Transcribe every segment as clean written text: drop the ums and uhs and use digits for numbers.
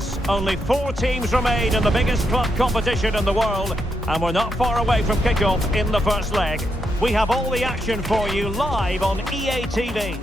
months, only 4 teams remain in the biggest club competition in the world, and we're not far away from kickoff in the first leg. We have all the action for you live on EA TV.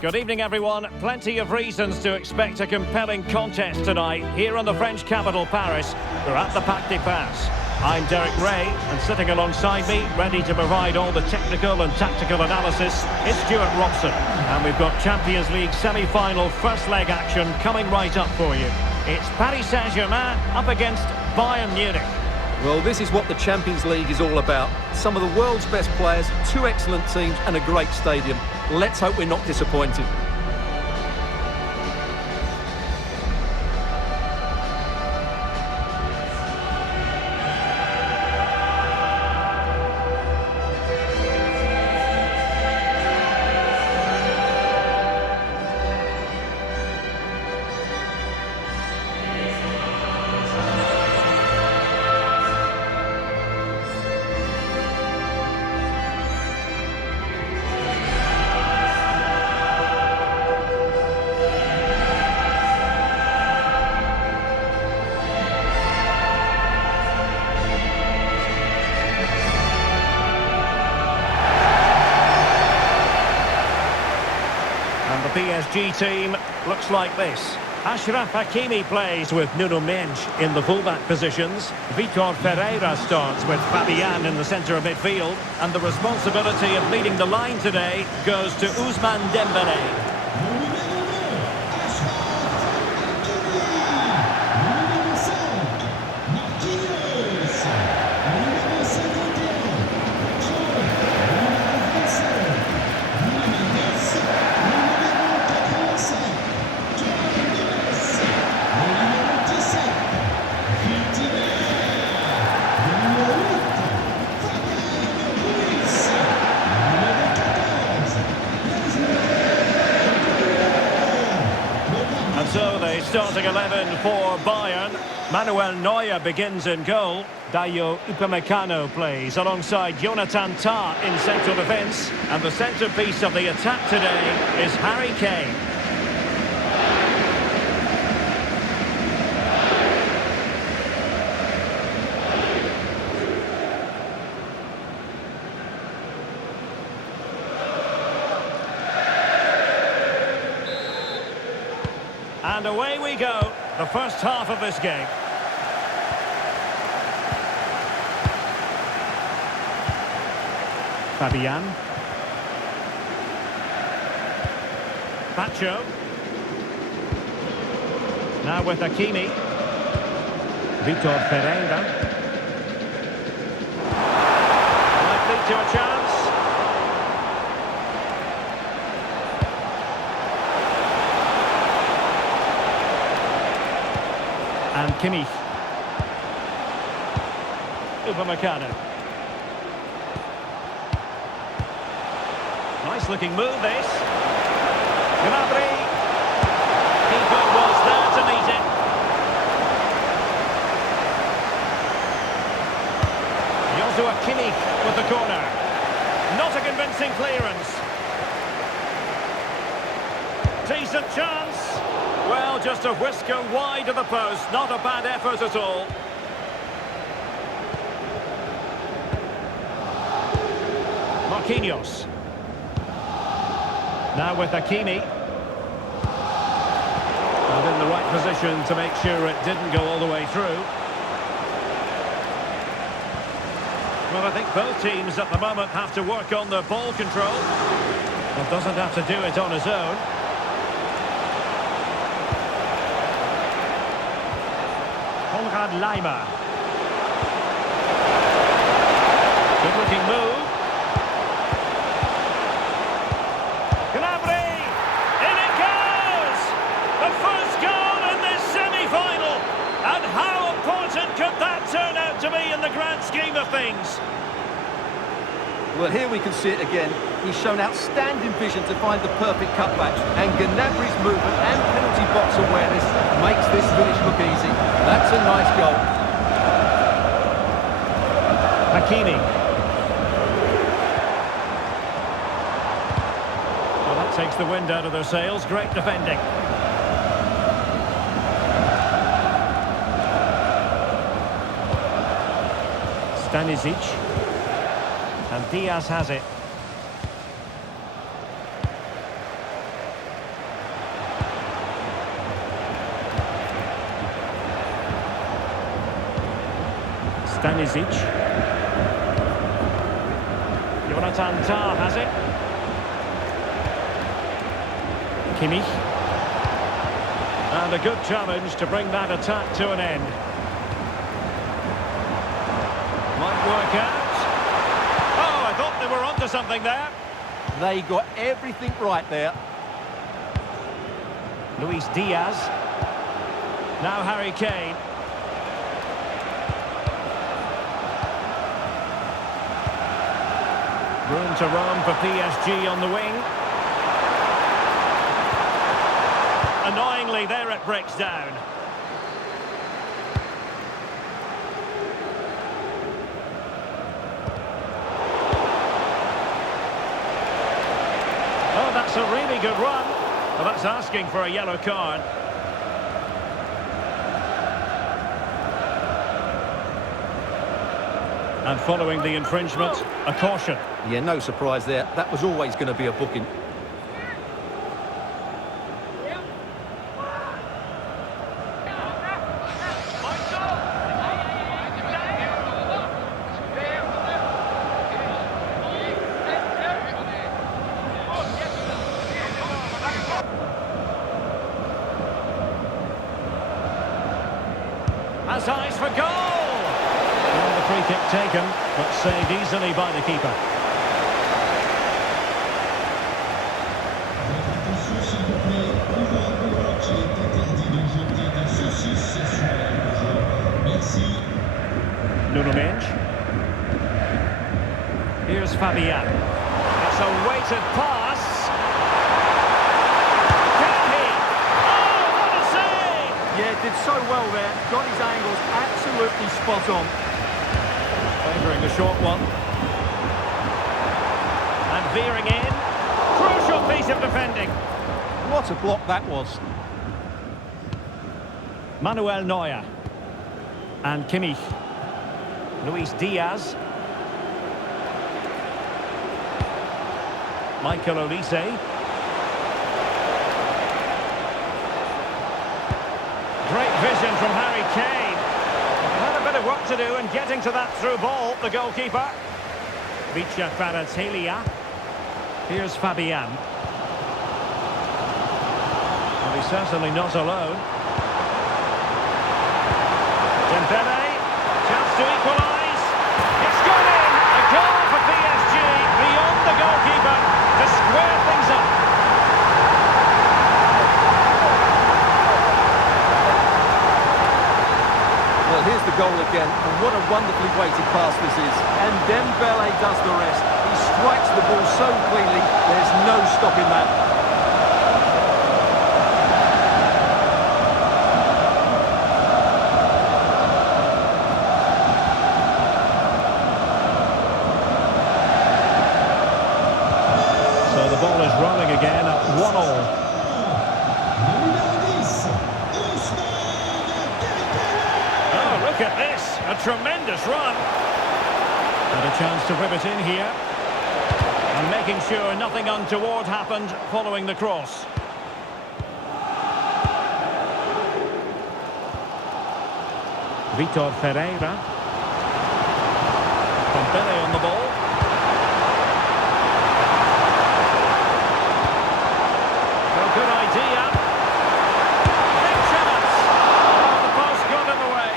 Good evening, everyone. Plenty of reasons to expect a compelling contest tonight here in the French capital, Paris. We're at the Parc des Princes. I'm Derek Ray, and sitting alongside me, ready to provide all the technical and tactical analysis, is Stuart Robson. And we've got Champions League semi-final first leg action coming right up for you. It's Paris Saint-Germain up against Bayern Munich. Well, this is what the Champions League is all about. Some of the world's best players, 2 excellent teams and a great stadium. Let's hope we're not disappointed. PSG team looks like this. Achraf Hakimi plays with Nuno Mendes in the fullback positions. Vitor Pereira starts with Fabian in the centre of midfield. And the responsibility of leading the line today goes to Ousmane Dembélé. So the starting 11 for Bayern. Manuel Neuer begins in goal. Dayo Upamecano plays alongside Jonathan Tah in central defence. And the centrepiece of the attack today is Harry Kane. And away we go, the first half of this game. Fabian. Pacho. Now with Hakimi. Vitor Pereira. Might lead to a chance. And Kimmich. Upamecano. Nice looking move this. Gnabry. Keeper was there to meet it. Joshua Kimmich with the corner. Not a convincing clearance. Decent chance. Well, just a whisker wide of the post. Not a bad effort at all. Marquinhos. Now with Hakimi. And in the right position to make sure it didn't go all the way through. Well, I think both teams at the moment have to work on the ball control. Well, doesn't have to do it on his own. Lima. Good looking move. Gnabry! In it goes! The first goal in this semi-final! And how important could that turn out to be in the grand scheme of things? Well, here we can see it again. He's shown outstanding vision to find the perfect cutback. And Gnabry's movement and penalty box awareness makes this finish look easy. That's a nice goal. Hakimi. takes the wind out of their sails. Great defending. Stanisic. And Diaz has it. Stanisic. Jonathan Tah has it. Kimmich. And a good challenge to bring that attack to an end. Might work out. Oh, I thought they were onto something there. They got everything right there. Luis Diaz. Now Harry Kane. Room to roam for PSG on the wing. Annoyingly, there it breaks down. Oh, that's a really good run. Well, that's asking for a yellow card. And following the infringement, a caution. Yeah, no surprise there. That was always going to be a booking. Has eyes for goal! And the free kick taken, but saved easily by the keeper. Nuno Mendes. Here's Fabian. It's a weighted pass. Can he? Oh, what a save! Yeah, did so well there. Got his angles absolutely spot on. Favouring the short one. And veering in. Crucial piece of defending. What a block that was. Manuel Neuer. And Kimmich. Luis Diaz. Michael Olise. Great vision from Harry Kane. Had a bit of work to do in getting to that through ball, the goalkeeper. Vicha Kvaratskhelia. Here's Fabian. Well, he's certainly not alone. Dembele. Chance to equalise. It's gone in. A goal for PSG beyond the goalkeeper to square things up. Well, here's the goal again, and what a wonderfully weighted pass this is. And Dembele does the rest. He strikes the ball so cleanly, there's no stopping that. So the ball is rolling again at 1-1. Oh, look at this. A tremendous run. And a chance to whip it in here. And making sure nothing untoward happened following the cross. Vitor Ferreira. Dembele on the ball. Well, good idea. Big chance. Oh, the post got in the way.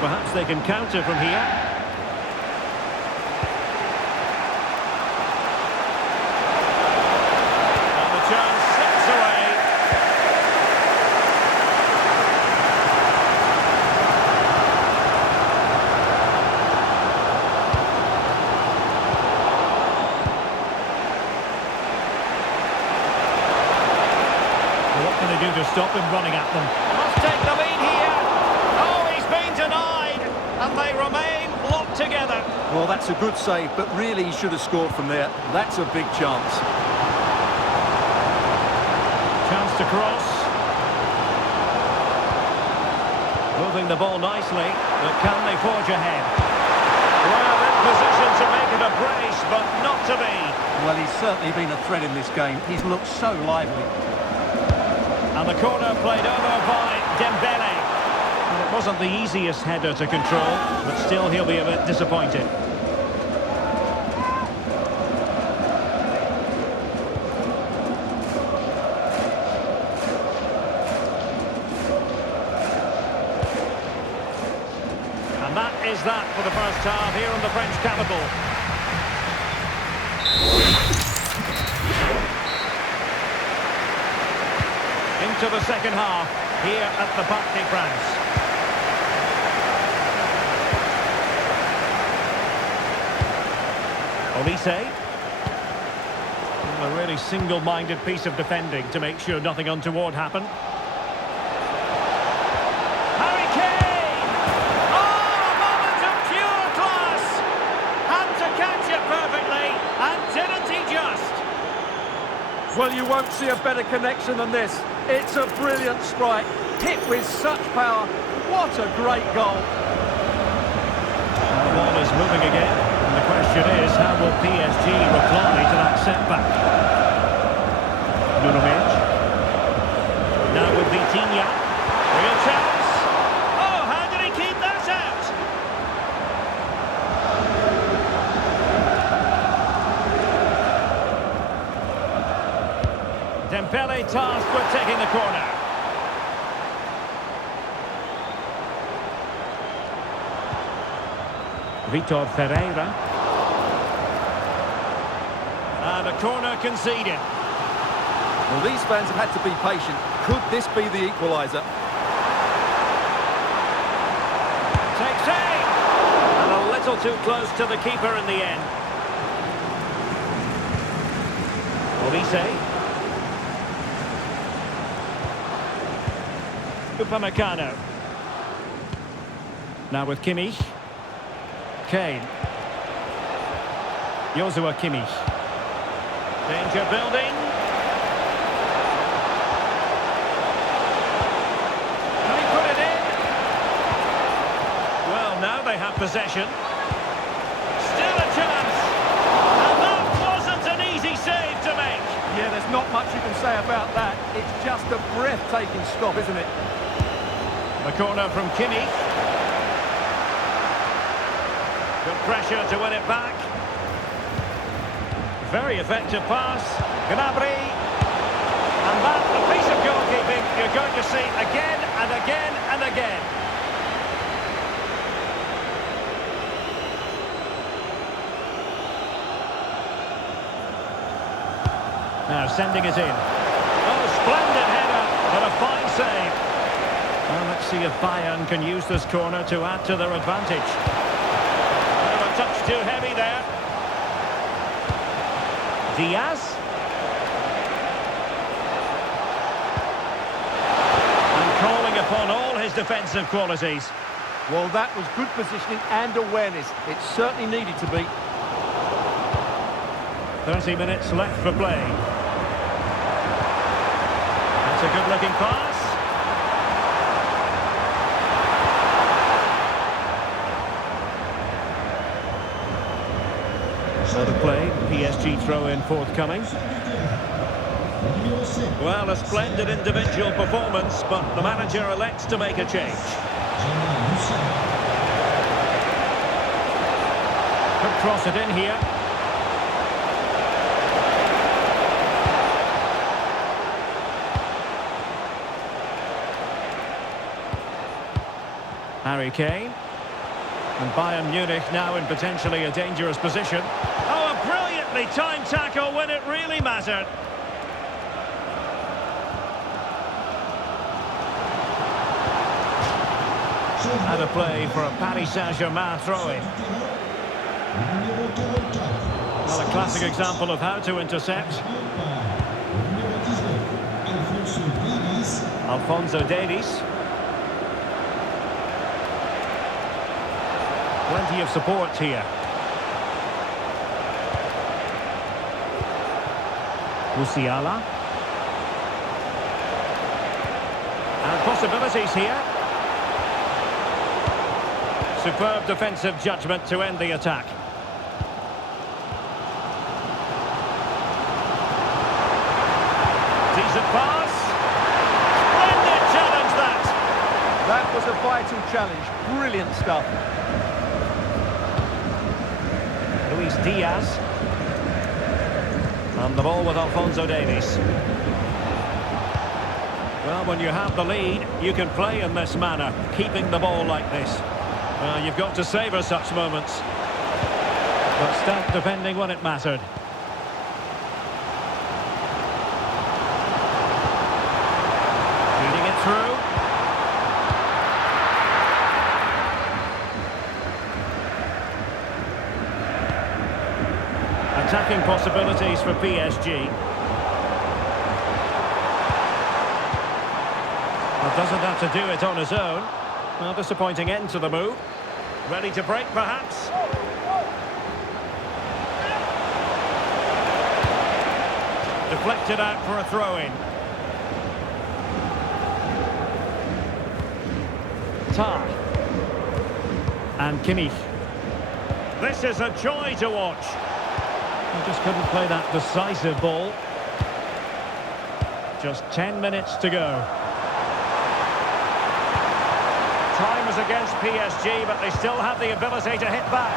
Perhaps they can counter from here. And the chance slips away. What can they do to stop him running at them? Must take the lead here. Oh, he's been denied. And they remain locked together. Well, that's a good save, but really he should have scored from there. That's a big chance. across. Moving the ball nicely, but can they forge ahead? Well, in position to make it a brace, but not to be. Well, he's certainly been a threat in this game. He's looked so lively. And the corner played over by Dembele. And it wasn't the easiest header to control, but still he'll be a bit disappointed. And that is that for the first half here in the French capital. Into the second half here at the Parc des Princes. Olise. A really single-minded piece of defending to make sure nothing untoward happened. Harry Kane! Oh, a moment of pure class! Had to catch it perfectly, and didn't he just? Well, you won't see a better connection than this. It's a brilliant strike, hit with such power. What a great goal. The ball is moving again, and the question is, how will PSG reply to that setback? Munich. Now with Vitinha. Real chance. Oh, how did he keep that out? Dembele tasked with taking the corner. Vitor Ferreira. And a corner conceded. Well, these fans have had to be patient. Could this be the equaliser? Takes aim! And a little too close to the keeper in the end. Olise. Upamecano. Now with Kimmich. Kane. Joshua Kimmich. Danger building. Can he put it in? Well, now they have possession. Still a chance. And that wasn't an easy save to make. Yeah, there's not much you can say about that. It's just a breathtaking stop, isn't it? The corner from Kimmich. Good pressure to win it back. Very effective pass. Gnabry. And that, a piece of goalkeeping you're going to see again and again and again. Now sending it in. Oh, splendid header, but a fine save. Well, let's see if Bayern can use this corner to add to their advantage. A touch too heavy there. Diaz. And calling upon all his defensive qualities. Well, that was good positioning and awareness. It certainly needed to be. 30 minutes left for play. That's a good-looking pass. Out of play, PSG throw-in forthcoming. Well, a splendid individual performance, but the manager elects to make a change. Could cross it in here. Harry Kane. And Bayern Munich now in potentially a dangerous position. Oh, a brilliantly timed tackle when it really mattered. And a play for a Paris Saint-Germain throw-in. Well, a classic example of how to intercept. Alphonso Davies. Plenty of support here. Musiala. Possibilities here. Superb defensive judgment to end the attack. Decent pass. Splendid challenge that. That was a vital challenge. Brilliant stuff. Luis Diaz. And the ball with Alphonso Davies. Well, when you have the lead, you can play in this manner, keeping the ball like this. You've got to savour such moments. But stout defending when it mattered. Feeding it through. Attacking possibilities for PSG. Well, doesn't have to do it on his own. Well, disappointing end to the move. Ready to break, perhaps? Deflected out for a throw-in. Tar. And Kimmich. This is a joy to watch. He just couldn't play that decisive ball. Just 10 minutes to go. Time is against PSG, but they still have the ability to hit back.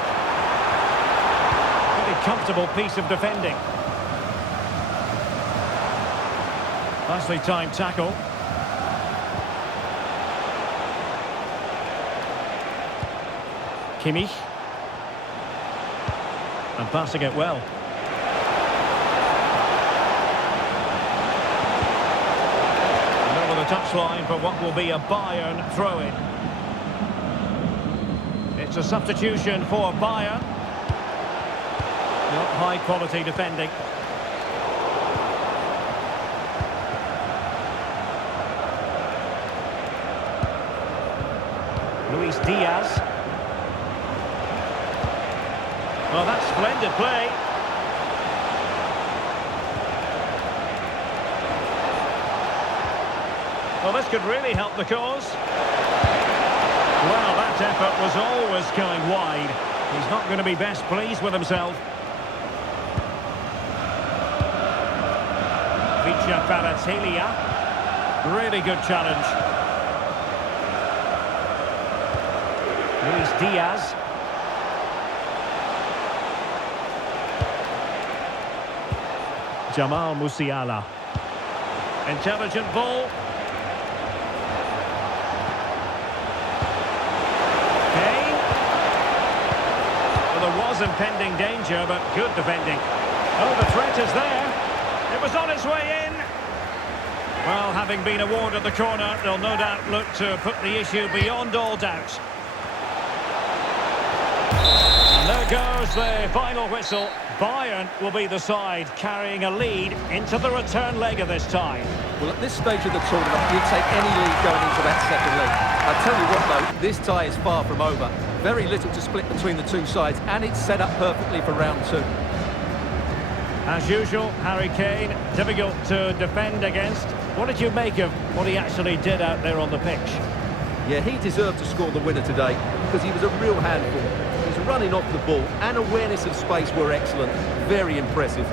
Pretty comfortable piece of defending. Nicely timed tackle. Kimmich. And passing it well. And over the touchline for what will be a Bayern throw-in. It's a substitution for Bayern. Not high-quality defending. Luis Diaz. Well, that's splendid play. Well, this could really help the cause. Well, that effort was always going wide. He's not going to be best pleased with himself. Vicha Kvaratskhelia. Really good challenge. Luis Diaz. Jamal Musiala. Intelligent ball. Kane. Well, there was impending danger, but good defending. Oh, the threat is there. It was on its way in. Well, having been awarded the corner, they'll no doubt look to put the issue beyond all doubt. And there goes the final whistle. Bayern will be the side carrying a lead into the return leg of this tie. Well, at this stage of the tournament, you'd take any lead going into that second leg. I'll tell you what, though, this tie is far from over. Very little to split between the two sides, and it's set up perfectly for round two. As usual, Harry Kane, difficult to defend against. What did you make of what he actually did out there on the pitch? Yeah, he deserved to score the winner today because he was a real handful. His running off the ball and awareness of space were excellent. Very impressive.